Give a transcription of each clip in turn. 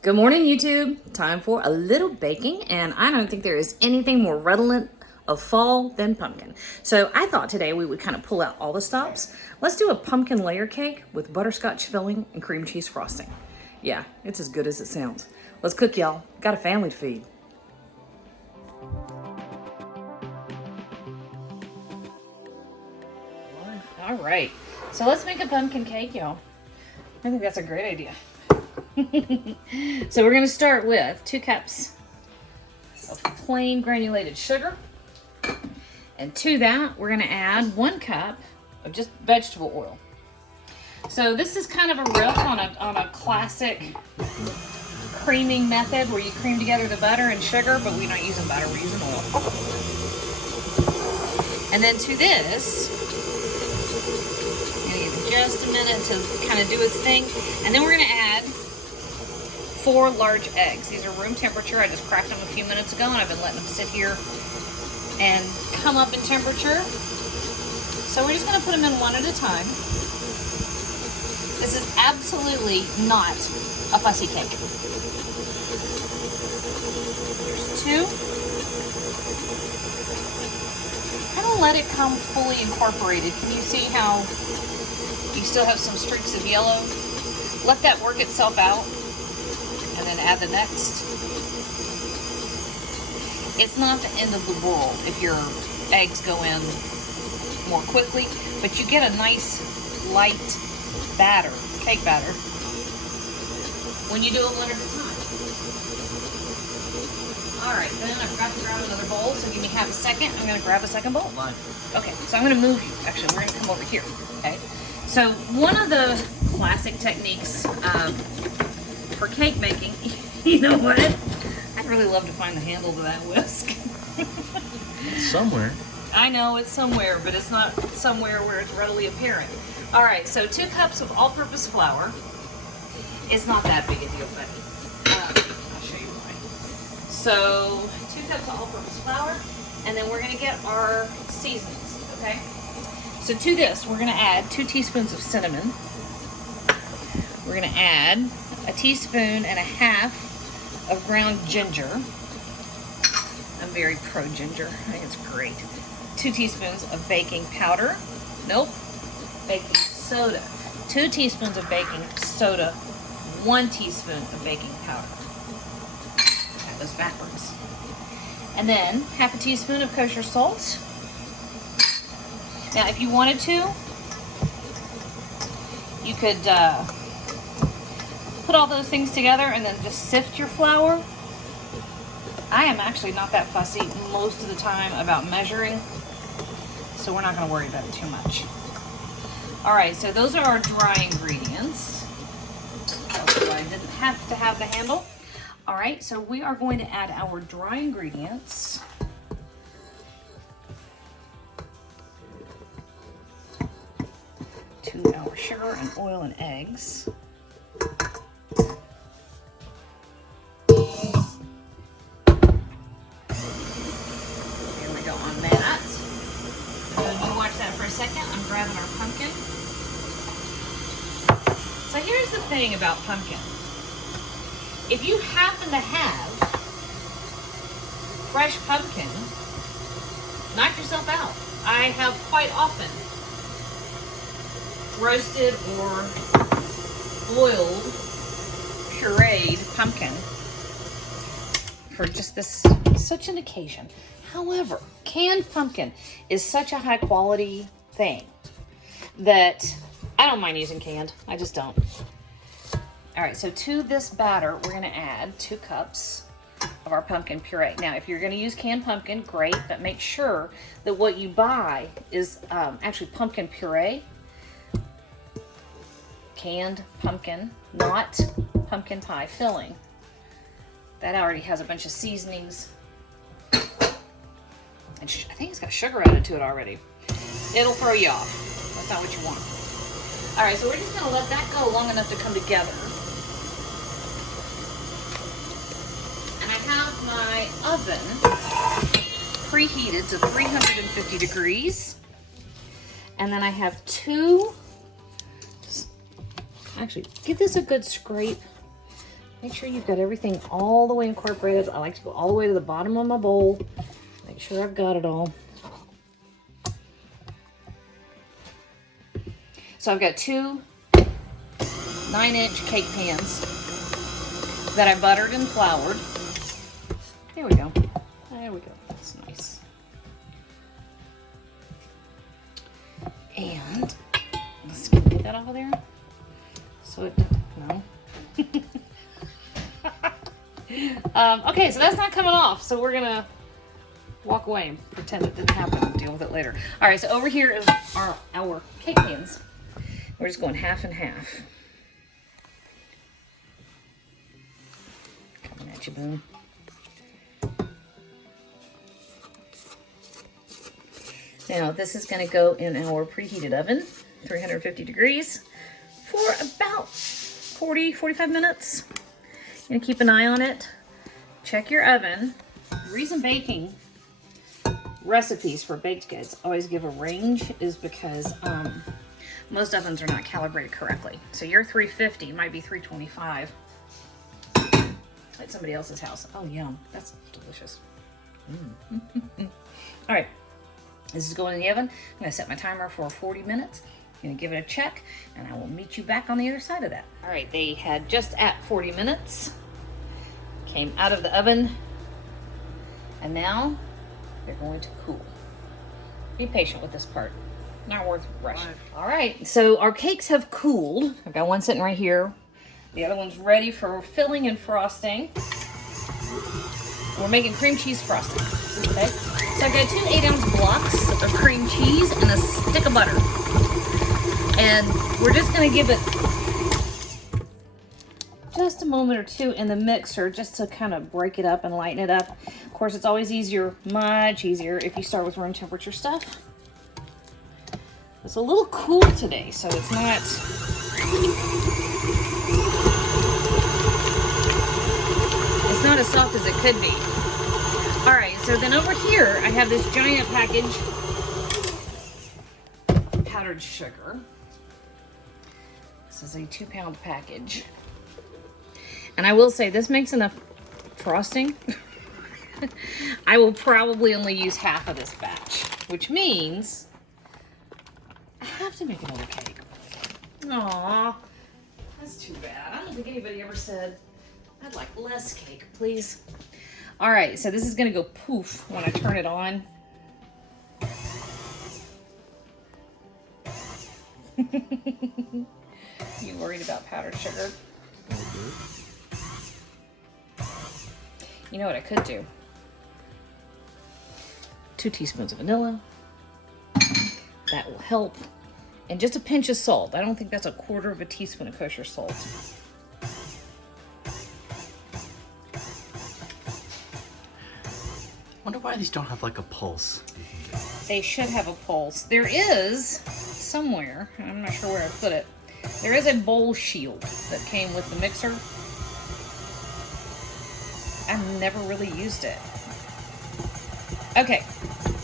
Good morning, YouTube. Time for a little baking, and I don't think there is anything more redolent of fall than pumpkin. So I thought today we would kind of pull out all the stops. Let's do a pumpkin layer cake with butterscotch filling and cream cheese frosting. Yeah, it's as good as it sounds. Let's cook, y'all. Got a family to feed. All right, so let's make a pumpkin cake, y'all. I think that's a great idea. So we're going to start with 2 cups of plain granulated sugar, and to that we're going to add 1 cup of just vegetable oil. So this is kind of a riff on a classic creaming method where you cream together the butter and sugar, but we're not using butter, we're using oil. And then to this, I'm going to give it just a minute to kind of do its thing, and then we're going to add 4 large eggs. These are room temperature. I just cracked them a few minutes ago, and I've been letting them sit here and come up in temperature. So we're just going to put them in one at a time. This is absolutely not a fussy cake. There's 2. Kind of let it come fully incorporated. Can you see how you still have some streaks of yellow? Let that work itself out, and then add the next. It's not the end of the world if your eggs go in more quickly, but you get a nice light batter, cake batter, when you do it one at a time. All right, then I've got to grab another bowl, so give me half a second. I'm gonna grab a second bowl. Okay, so I'm gonna move you. Actually, we're gonna come over here, okay? So one of the classic techniques for cake making, you know what? I'd really love to find the handle to that whisk. It's somewhere. I know it's somewhere, but it's not somewhere where it's readily apparent. All right, so 2 cups of all-purpose flour. It's not that big a deal, but I'll show you why. So 2 cups of all-purpose flour, and then we're gonna get our seasonings, okay? So to this, we're gonna add 2 teaspoons of cinnamon. We're gonna add 1.5 teaspoons of ground ginger. I'm very pro ginger. I think it's great. 2 teaspoons of baking powder. Nope. Baking soda. 2 teaspoons of baking soda. 1 teaspoon of baking powder. That goes backwards. And then 1/2 teaspoon of kosher salt. Now, if you wanted to, you could put all those things together and then just sift your flour. I am actually not that fussy most of the time about measuring, so we're not going to worry about it too much. All right, so those are our dry ingredients. So I didn't have to have the handle. All right, so we are going to add our dry ingredients. To our sugar and oil and eggs. On that. So you watch that for a second. I'm grabbing our pumpkin. So here's the thing about pumpkin. If you happen to have fresh pumpkin, knock yourself out. I have quite often roasted or boiled, pureed pumpkin for just this, such an occasion. However, canned pumpkin is such a high quality thing that I don't mind using canned. I just don't. All right, so to this batter, we're gonna add 2 cups of our pumpkin puree. Now, if you're gonna use canned pumpkin, great, but make sure that what you buy is actually pumpkin puree, canned pumpkin, not pumpkin pie filling. That already has a bunch of seasonings. And I think it's got sugar added to it already. It'll throw you off. That's not what you want. All right, so we're just gonna let that go long enough to come together. And I have my oven preheated to 350 degrees. And then I have 2, actually, give this a good scrape. Make sure you've got everything all the way incorporated. I like to go all the way to the bottom of my bowl. Make sure I've got it all. So I've got two 9-inch cake pans that I buttered and floured. There we go. There we go. That's nice. And let's get that off of there. So it, no. Okay, so that's not coming off. So we're gonna walk away and pretend it didn't happen and deal with it later. All right, so over here is our cake pans. We're just going half and half. Coming at you, Boone. Now, this is going to go in our preheated oven, 350 degrees, for about 40, 45 minutes. You're going to keep an eye on it. Check your oven. The reason baking recipes for baked goods always give a range is because most ovens are not calibrated correctly. So your 350 might be 325 at somebody else's house. Oh, yum. That's delicious. All right. This is going in the oven. I'm going to set my timer for 40 minutes. I'm going to give it a check, and I will meet you back on the other side of that. All right, they had just at 40 minutes. Came out of the oven, and now they're going to cool. Be patient with this part. Not worth rushing. All right, so our cakes have cooled. I've got one sitting right here. The other one's ready for filling and frosting. We're making cream cheese frosting. Okay, so I've got two 8-ounce blocks of cream cheese and a stick of butter. And we're just gonna give it just a moment or two in the mixer just to kind of break it up and lighten it up. Of course, it's always easier, much easier, if you start with room temperature stuff. It's a little cool today, so it's not... It's not as soft as it could be. All right, so then over here, I have this giant package of powdered sugar. This is a 2-pound package. And I will say, this makes enough frosting. I will probably only use half of this batch, which means I have to make another cake. Aww, that's too bad. I don't think anybody ever said, I'd like less cake, please. All right, so this is gonna go poof when I turn it on. You worried about powdered sugar? You know what I could do? 2 teaspoons of vanilla. That will help. And just a pinch of salt. I don't think that's a 1/4 teaspoon of kosher salt. I wonder why these don't have like a pulse. They should have a pulse. There is somewhere, I'm not sure where I put it, there is a bowl shield that came with the mixer. I've never really used it. Okay,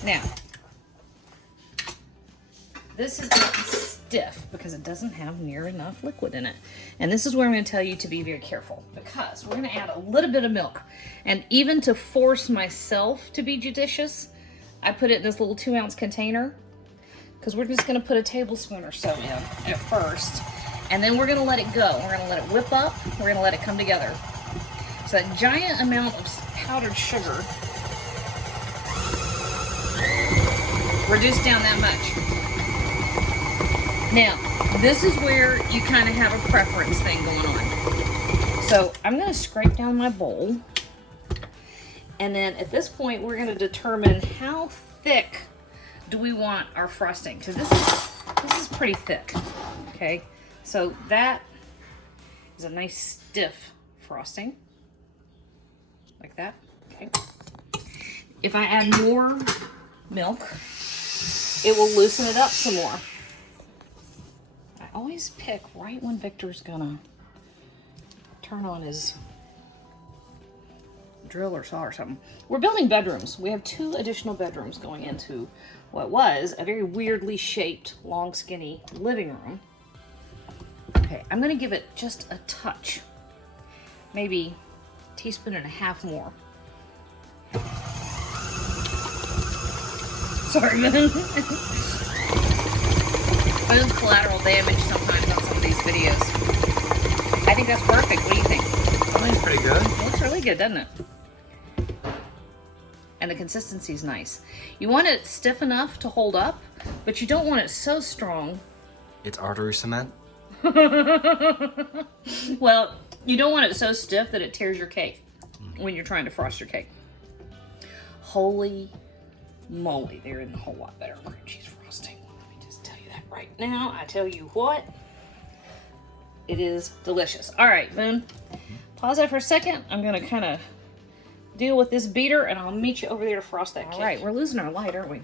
now, this is stiff because it doesn't have near enough liquid in it. And this is where I'm going to tell you to be very careful, because we're going to add a little bit of milk. And even to force myself to be judicious, I put it in this little 2-ounce container, because we're just going to put a tablespoon or so in at first. And then we're going to let it go. We're going to let it whip up. We're going to let it come together. So that giant amount of powdered sugar, reduced down that much. Now, this is where you kind of have a preference thing going on. So I'm going to scrape down my bowl. And then at this point, we're going to determine how thick do we want our frosting. Because this is pretty thick. Okay, so that is a nice stiff frosting. Like that. Okay. If I add more milk, it will loosen it up some more. I always pick right when Victor's gonna turn on his drill or saw or something. We're building bedrooms. We have 2 additional bedrooms going into what was a very weirdly shaped, long, skinny living room. Okay, I'm gonna give it just a touch. maybe a teaspoon and a half more. Sorry, Moon. Moon's collateral damage sometimes on some of these videos. I think that's perfect. What do you think? I think it's pretty good. It looks really good, doesn't it? And the consistency's nice. You want it stiff enough to hold up, but you don't want it so strong. It's artery cement. Well, you don't want it so stiff that it tears your cake when you're trying to frost your cake. Holy moly, there isn't a whole lot better cream cheese frosting. Let me just tell you that right now. I tell you what, it is delicious. All right, Moon, pause that for a second. I'm gonna kind of deal with this beater and I'll meet you over there to frost that cake. All right, we're losing our light, aren't we?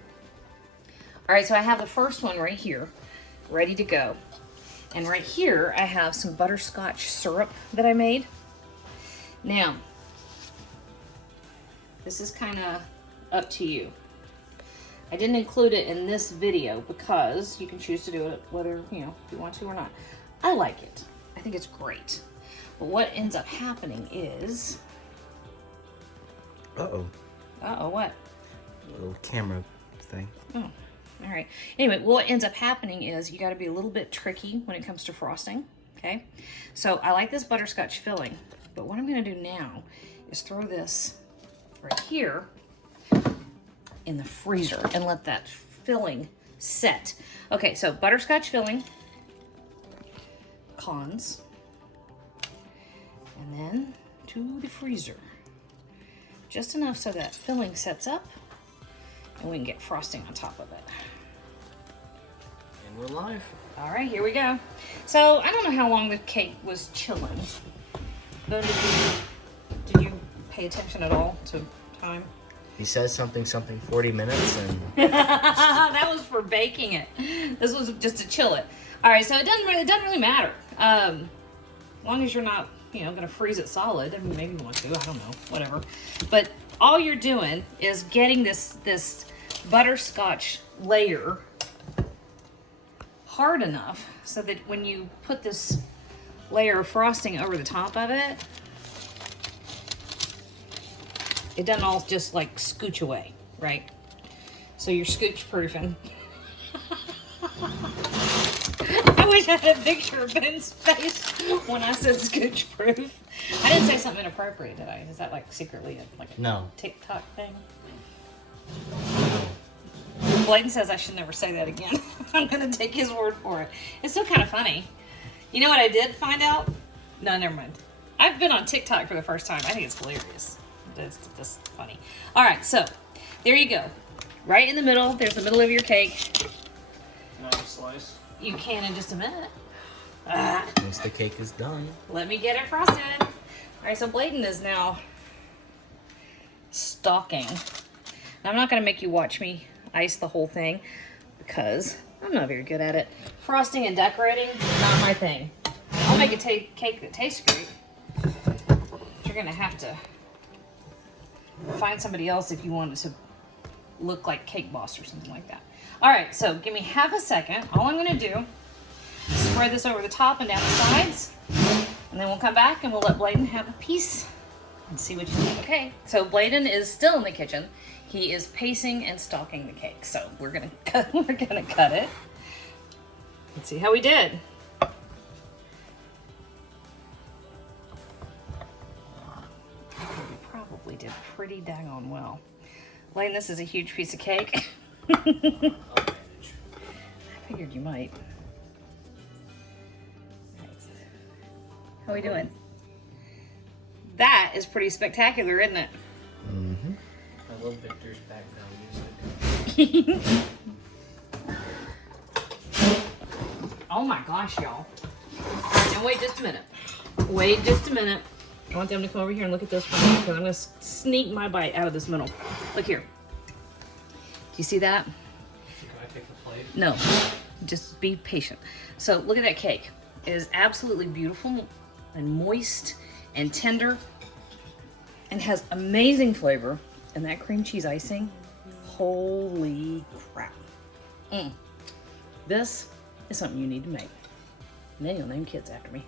All right, so I have the first one right here, ready to go. And right here, I have some butterscotch syrup that I made. Now, this is kind of up to you. I didn't include it in this video because you can choose to do it whether, you know, if you want to or not. I like it. I think it's great. But what ends up happening is... Uh-oh. Uh-oh, what? A little camera thing. Oh, all right. Anyway, what ends up happening is you got to be a little bit tricky when it comes to frosting, okay? So I like this butterscotch filling, but what I'm going to do now is throw this right here in the freezer and let that filling set. Okay, so butterscotch filling, cons, and then to the freezer. Just enough so that filling sets up and we can get frosting on top of it. And we're live. All right, here we go. So I don't know how long the cake was chilling. But did you pay attention at all to time? He says something 40 minutes and... That was for baking it. This was just to chill it. All right, so it doesn't really matter. As long as you're not, you know, gonna freeze it solid. I mean, maybe you want to, I don't know, whatever. But all you're doing is getting this butterscotch layer hard enough so that when you put this layer of frosting over the top of it, it doesn't all just like scooch away, right? So you're scooch proofing. I wish I had a picture of Ben's face when I said scooch proof. I didn't say something inappropriate, did I? Is that like secretly a No. TikTok thing? Bladen says I should never say that again. I'm gonna take his word for it. It's still kind of funny. You know what I did find out? No, never mind. I've been on TikTok for the first time. I think it's hilarious. It's just funny. All right, so there you go. Right in the middle. There's the middle of your cake. Nice slice. You can in just a minute. Once the cake is done. Let me get it frosted. All right, so Bladen is now stalking. Now, I'm not going to make you watch me ice the whole thing because I'm not very good at it. Frosting and decorating, not my thing. I'll make a cake that tastes great. But you're going to have to find somebody else if you want it to look like Cake Boss or something like that. All right, so give me half a second. All I'm going to do is spread this over the top and down the sides, and then we'll come back and we'll let Bladen have a piece and see what you think. Okay, so Bladen is still in the kitchen. He is pacing and stalking the cake. So we're gonna cut it. Let's see how we did. We probably did pretty daggone well. Bladen, this is a huge piece of cake. I figured you might. How are we doing? That is pretty spectacular, isn't it? Mm-hmm. I love Victor's background music. Oh my gosh, y'all. Alright, now wait just a minute. Wait just a minute. I want them to come over here and look at this for me because I'm going to sneak my bite out of this middle. Look here. Do you see that? Can I take the plate? No. Just be patient. So look at that cake. It is absolutely beautiful and moist and tender and has amazing flavor. And that cream cheese icing, holy crap. This is something you need to make. And then you'll name kids after me.